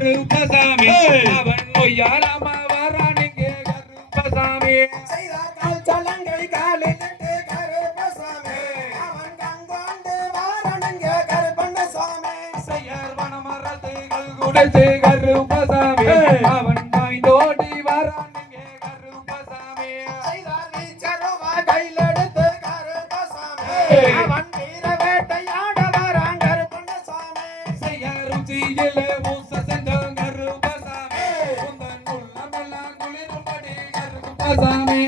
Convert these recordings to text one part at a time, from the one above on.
கருப்பசாமி. அவன் பொய்யாராமா வரானுங்க கருப்பசாமி. செய்தார்கள் சலங்கை காலில் கருப்பசாமி. அவன் கங்கோண்டு வாரானுங்க கருப்பண்ண சாமி செய்யார் வனமரத்துகள் குடைத்து அவன் i azami.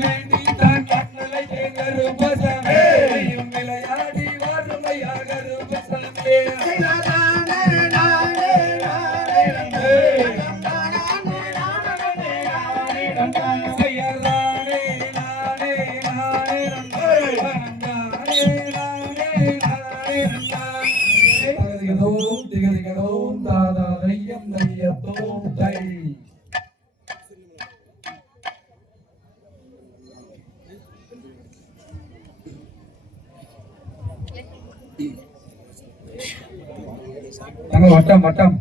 திகதிகதோம் தாதா தையம் வட்டம் வட்டம்.